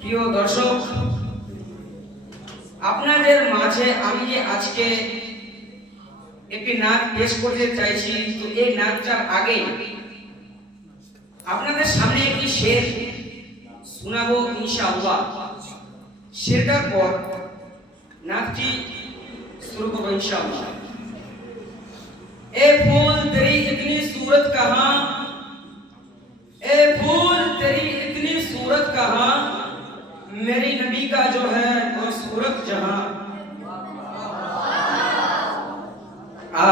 প্রিয় দর্শক, আপনাদের মাঝে আমি যে আজকে একটি নাচ পেশ করতে চাইছি, তো এই নাচটার আগে আপনাদের সামনে একটি শের শোনাবো ইনশাআল্লাহ। শেরটার পর নাচটি शुरू करो इंशाअल्लाह। ए फूल तेरी इतनी सूरत कहाँ, ए फूल तेरी इतनी सूरत कहाँ, मेरी नबी का जो है वो सूरत जहां।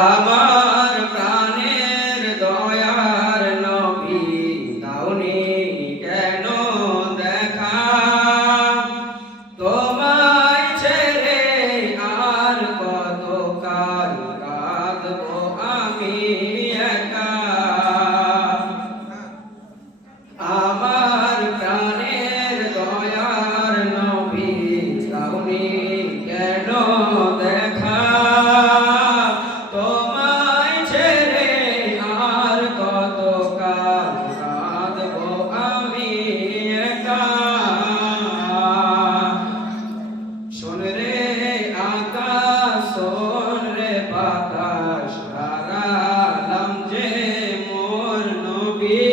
আমার প্রাণের দয়ার নবী দাওনি কেন দেখা, তোমায় ছেড়ে আর কত কাল কাঁদবো আমি একা। আমার প্রাণের দয়ার নবী দাওনি কেন দেখা, তোমায় ছেড়ে আর কত কাল কাঁদবো আমি একা। শোন রে আকাশ, শোন রে বাতাস, হারালাম যে মোর নবী।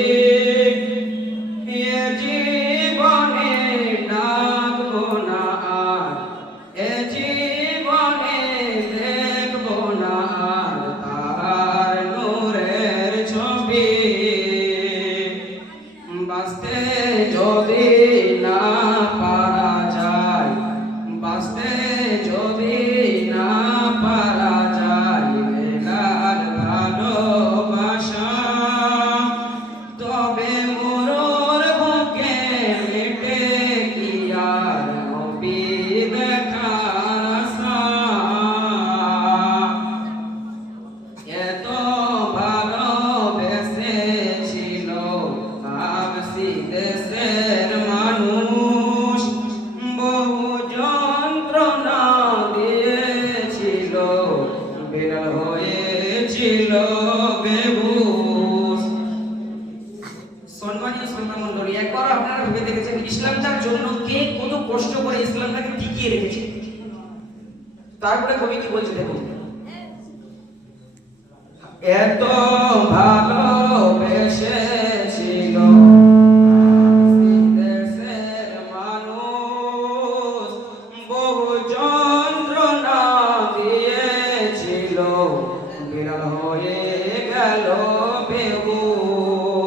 এ জীবনে ডাকবো না আর, এ জীবনে দেখবো না আর তার নূরের ছবি। বাঁচতে যদি না পারা যায়, বাঁচতে যদি না পারা যায় বেলাল ভালোবাসা, তবে মোর বুকে মেটে কি আর নবী দেখার আশা। এত ভালোবেসেছিল আবসি দেশের মানুষ, বহু যন্ত্রণা দিয়েছিল, বেলাল হয়েছিল বেহুশ। সম্মানীয় শ্রোতা মণ্ডলী, একবার আপনারা ভেবে দেখেছেন ইসলামটার জন্য কে কত কষ্ট করে ইসলামটাকে টিকিয়ে রেখেছে? তারপরে কবি কি বলছে দেখুন, এত ভালোবেসেছিল দেশের মানুষ, বহু যন্ত্রণা দিয়েছিল, বিরল হয়ে গেল বেহুশ।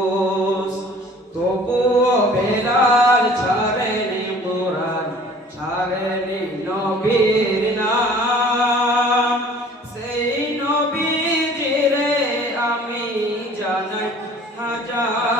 তবুও বেলাল ছাড়েনি কোরআন, ছাড়েনি নবীর নাম। সেই নবীজিরে আমি জানাই হাজার